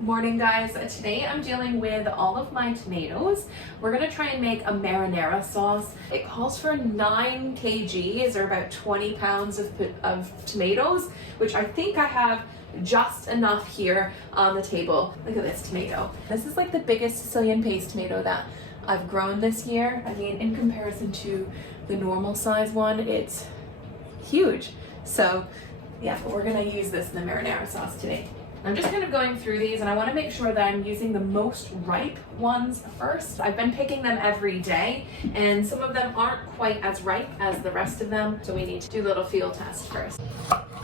Morning guys, today I'm dealing with all of my tomatoes. We're gonna try and make a marinara sauce. It calls for 9 kgs or about 20 pounds of tomatoes, which I think I have just enough here on the table. Look at this tomato. This is like the biggest Sicilian paste tomato that I've grown this year. I mean, in comparison to the normal size one, it's huge. So yeah, but we're gonna use this in the marinara sauce today. I'm just kind of going through these and I want to make sure that I'm using the most ripe ones first. I've been picking them every day and some of them aren't quite as ripe as the rest of them, so we need to do a little field test first.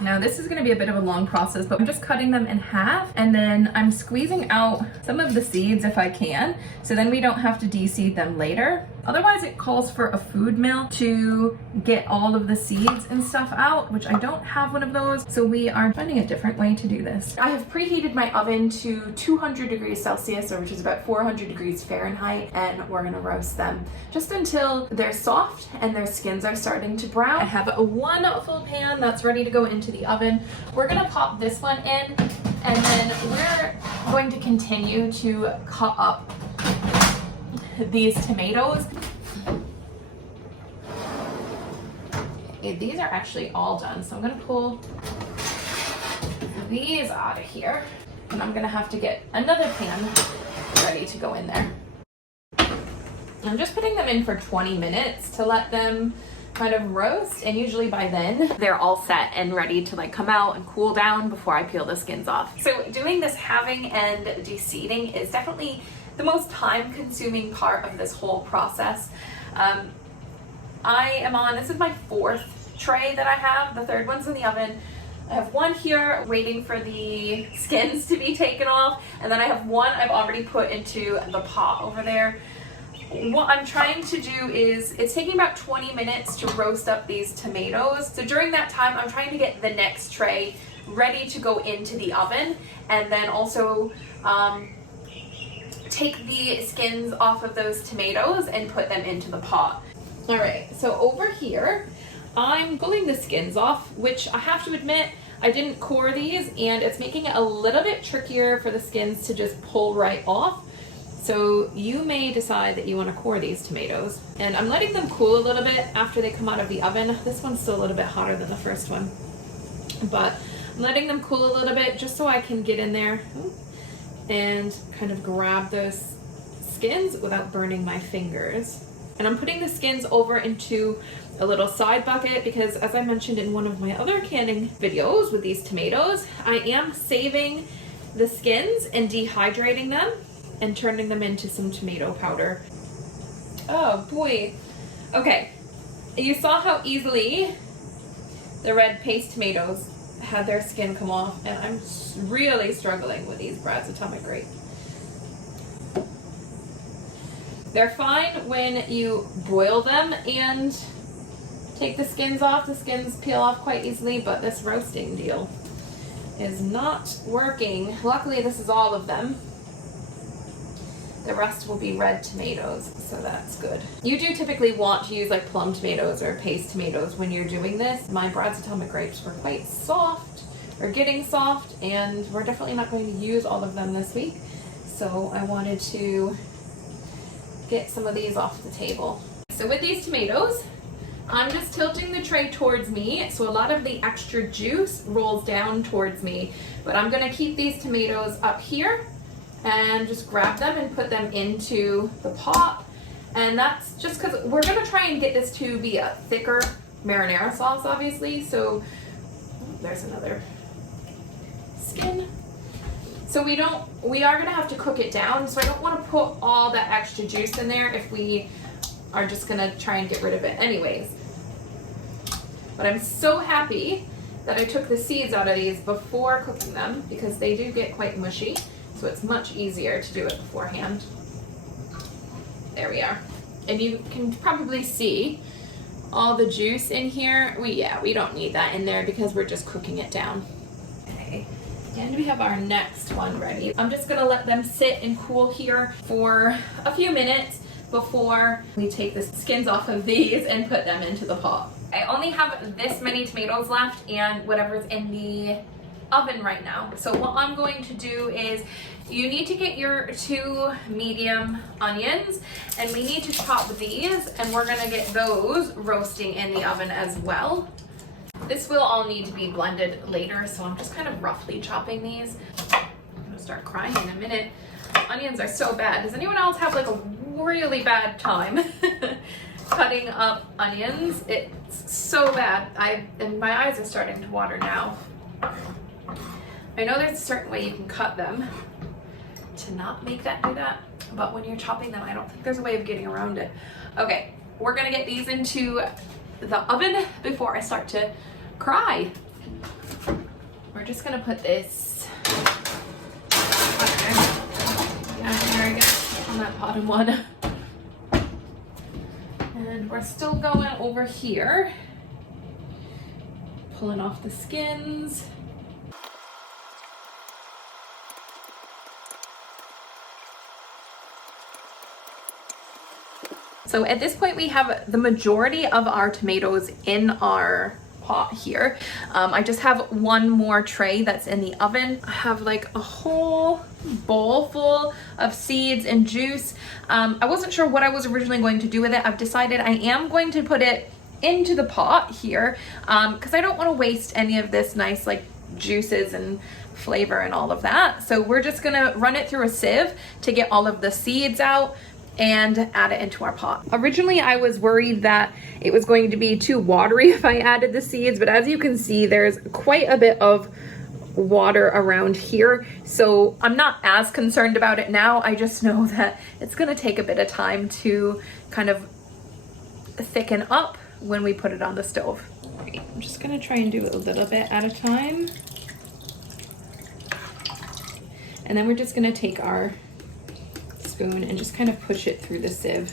Now this is going to be a bit of a long process, but I'm just cutting them in half and then I'm squeezing out some of the seeds if I can, so then we don't have to de-seed them later. Otherwise it calls for a food mill to get all of the seeds and stuff out, which I don't have one of those, so we are finding a different way to do this. I have preheated my oven to 200 degrees Celsius, or which is about 400 degrees Fahrenheit, and we're gonna roast them just until they're soft and their skins are starting to brown. I have a 1 full pan that's ready to go into the oven. We're gonna pop this one in and then we're going to continue to cut up these tomatoes. These are actually all done, so I'm gonna pull these out of here and I'm gonna have to get another pan ready to go in there. I'm just putting them in for 20 minutes to let them kind of roast, and usually by then they're all set and ready to like come out and cool down before I peel the skins off. So doing this halving and de-seeding is definitely the most time-consuming part of this whole process. This is my 4th tray that I have. The 3rd one's in the oven. I have one here waiting for the skins to be taken off, and then I have one I've already put into the pot over there. What I'm trying to do is, it's taking about 20 minutes to roast up these tomatoes. So during that time, I'm trying to get the next tray ready to go into the oven, and then also take the skins off of those tomatoes and put them into the pot. All right, so over here, I'm pulling the skins off, which I have to admit, I didn't core these, and it's making it a little bit trickier for the skins to just pull right off. So you may decide that you want to core these tomatoes. And I'm letting them cool a little bit after they come out of the oven. This one's still a little bit hotter than the first one. But I'm letting them cool a little bit just so I can get in there and kind of grab those skins without burning my fingers. And I'm putting the skins over into a little side bucket because, as I mentioned in one of my other canning videos with these tomatoes, I am saving the skins and dehydrating them and turning them into some tomato powder. Oh boy. Okay, you saw how easily the red paste tomatoes had their skin come off, and I'm really struggling with these Brad's Atomic Grape. They're fine when you boil them and take the skins off. The skins peel off quite easily, but this roasting deal is not working. Luckily, this is all of them. The rest will be red tomatoes, so that's good. You do typically want to use like plum tomatoes or paste tomatoes when you're doing this. My Brad's Atomic Grapes were quite soft, or getting soft, and we're definitely not going to use all of them this week. So I wanted to get some of these off the table. So with these tomatoes, I'm just tilting the tray towards me, so a lot of the extra juice rolls down towards me. But I'm gonna keep these tomatoes up here and just grab them and put them into the pot. And that's just because we're gonna try and get this to be a thicker marinara sauce, obviously. So there's another skin. So we are gonna have to cook it down, so I don't wanna put all that extra juice in there if we are just gonna try and get rid of it anyways. But I'm so happy that I took the seeds out of these before cooking them, because they do get quite mushy. So it's much easier to do it beforehand. There we are. And you can probably see all the juice in here. We don't need that in there because we're just cooking it down. Okay, and we have our next one ready. I'm just gonna let them sit and cool here for a few minutes before we take the skins off of these and put them into the pot. I only have this many tomatoes left and whatever's in the oven right now. So what I'm going to do is you need to get your 2 medium onions, and we need to chop these, and we're gonna get those roasting in the oven as well. This will all need to be blended later, so I'm just kind of roughly chopping these. I'm gonna start crying in a minute. Onions are so bad. Does anyone else have like a really bad time cutting up onions? It's so bad. And my eyes are starting to water now. I know there's a certain way you can cut them to not make that do that, but when you're chopping them, I don't think there's a way of getting around it. Okay, we're gonna get these into the oven before I start to cry. We're just gonna put this there again on that bottom one. And we're still going over here, pulling off the skins. So at this point we have the majority of our tomatoes in our pot here. I just have one more tray that's in the oven. I have like a whole bowl full of seeds and juice. I wasn't sure what I was originally going to do with it. I've decided I am going to put it into the pot here because I don't want to waste any of this nice like juices and flavor and all of that. So we're just gonna run it through a sieve to get all of the seeds out and add it into our pot. Originally, I was worried that it was going to be too watery if I added the seeds, but as you can see, there's quite a bit of water around here. So I'm not as concerned about it now. I just know that it's gonna take a bit of time to kind of thicken up when we put it on the stove. Right, I'm just gonna try and do it a little bit at a time. And then we're just gonna take our spoon and just kind of push it through the sieve.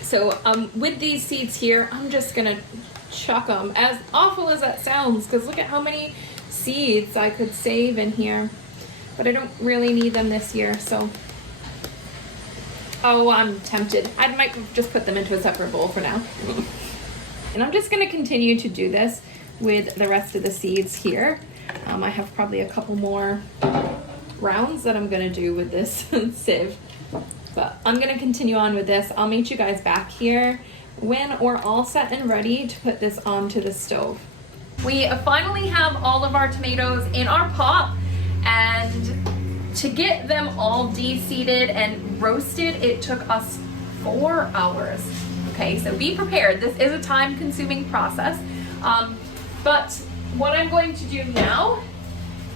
So with these seeds here, I'm just gonna chuck them, as awful as that sounds, because look at how many seeds I could save in here, but I don't really need them this year. So oh, I'm tempted. I might just put them into a separate bowl for now. And I'm just gonna continue to do this with the rest of the seeds here. I have probably a couple more rounds that I'm gonna do with this sieve, but I'm gonna continue on with this. I'll meet you guys back here when we're all set and ready to put this onto the stove. We finally have all of our tomatoes in our pot, and to get them all de-seeded and roasted, it took us 4 hours. Okay, so be prepared. This is a time-consuming process, but what I'm going to do now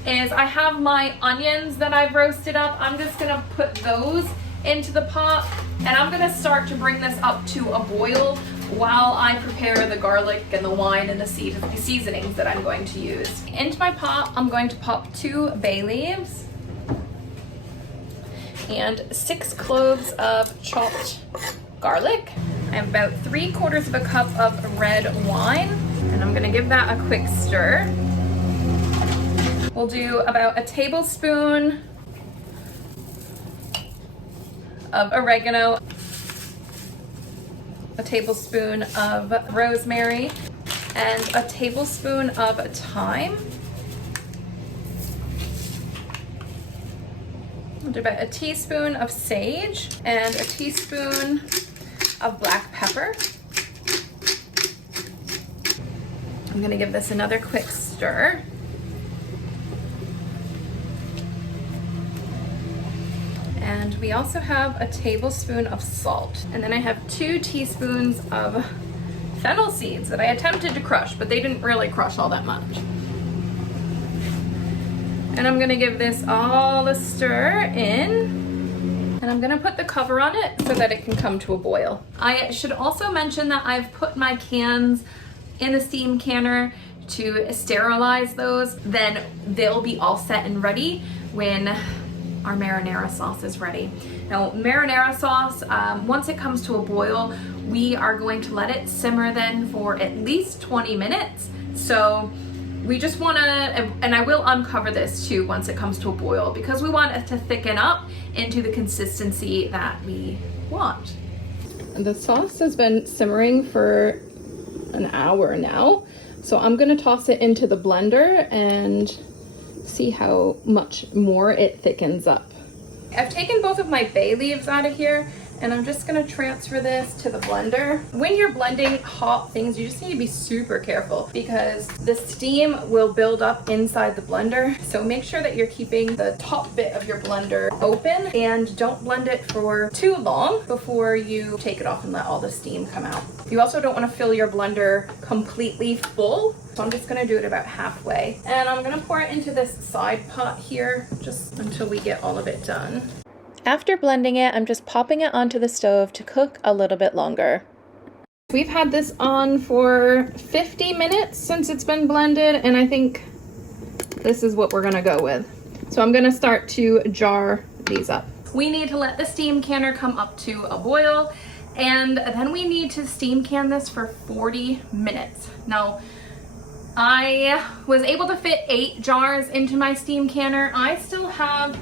is I have my onions that I've roasted up. I'm just gonna put those into the pot, and I'm gonna start to bring this up to a boil while I prepare the garlic and the wine and the seasonings that I'm going to use. Into my pot, I'm going to pop 2 bay leaves and 6 cloves of chopped garlic. I have about 3/4 cup of red wine, and I'm gonna give that a quick stir. We'll do about a tablespoon of oregano, a tablespoon of rosemary, and a tablespoon of thyme. We'll do about a teaspoon of sage and a teaspoon of black pepper. I'm gonna give this another quick stir. And we also have a tablespoon of salt. And then I have 2 teaspoons of fennel seeds that I attempted to crush, but they didn't really crush all that much. And I'm gonna give this all a stir in. And I'm gonna put the cover on it so that it can come to a boil. I should also mention that I've put my cans in the steam canner to sterilize those. Then they'll be all set and ready when our marinara sauce is ready. Now, marinara sauce, once it comes to a boil, we are going to let it simmer then for at least 20 minutes. So we just wanna, and I will uncover this too once it comes to a boil, because we want it to thicken up into the consistency that we want. And the sauce has been simmering for an hour now, So I'm gonna toss it into the blender and see how much more it thickens up. I've taken both of my bay leaves out of here, and I'm just gonna transfer this to the blender. When you're blending hot things, you just need to be super careful because the steam will build up inside the blender. So make sure that you're keeping the top bit of your blender open and don't blend it for too long before you take it off and let all the steam come out. You also don't wanna fill your blender completely full. So I'm just gonna do it about halfway. And I'm gonna pour it into this side pot here just until we get all of it done. After blending it, I'm just popping it onto the stove to cook a little bit longer. We've had this on for 50 minutes since it's been blended, and I think this is what we're gonna go with. So I'm gonna start to jar these up. We need to let the steam canner come up to a boil, and then we need to steam can this for 40 minutes. Now, I was able to fit 8 jars into my steam canner. I still have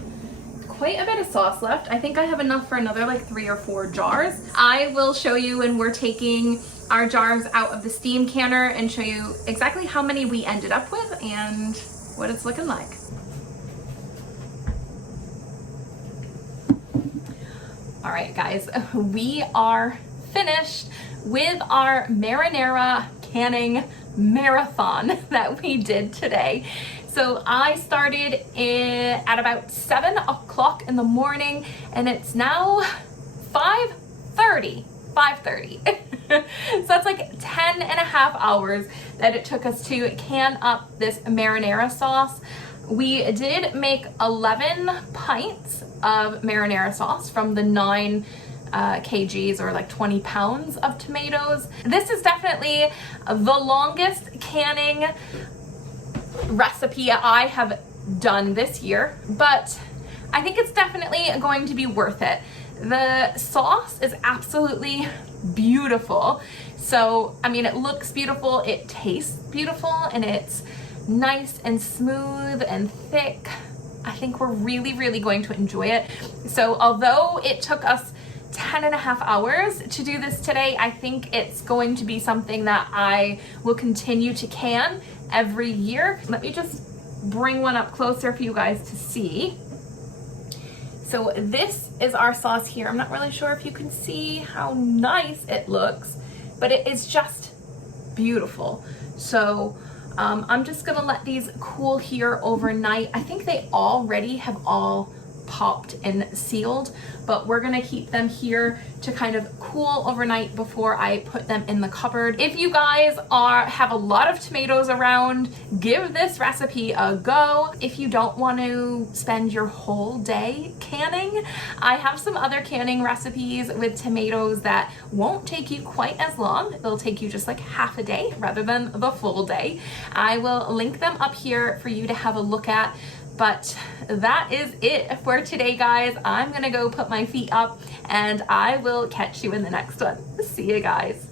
quite a bit of sauce left. I think I have enough for another like 3 or 4 jars. I will show you when we're taking our jars out of the steam canner and show you exactly how many we ended up with and what it's looking like. All right, guys, we are finished with our marinara canning marathon that we did today. So I started at about 7 o'clock in the morning, and it's now 5:30. So that's like 10 and a half hours that it took us to can up this marinara sauce. We did make 11 pints of marinara sauce from the 9 kgs or like 20 pounds of tomatoes. This is definitely the longest canning recipe I have done this year, but I think it's definitely going to be worth it. The sauce is absolutely beautiful. So, I mean, it looks beautiful, it tastes beautiful, and it's nice and smooth and thick. I think we're really, really going to enjoy it. So although it took us 10 and a half hours to do this today, I think it's going to be something that I will continue to can every year. Let me just bring one up closer for you guys to see. So this is our sauce here. I'm not really sure if you can see how nice it looks, but it is just beautiful. So I'm just gonna let these cool here overnight. I think they already have all popped and sealed, but we're gonna keep them here to kind of cool overnight before I put them in the cupboard. If you guys have a lot of tomatoes around, give this recipe a go. If you don't want to spend your whole day canning, I have some other canning recipes with tomatoes that won't take you quite as long. They'll take you just like half a day rather than the full day. I will link them up here for you to have a look at. But that is it for today, guys. I'm gonna go put my feet up and I will catch you in the next one. See you guys.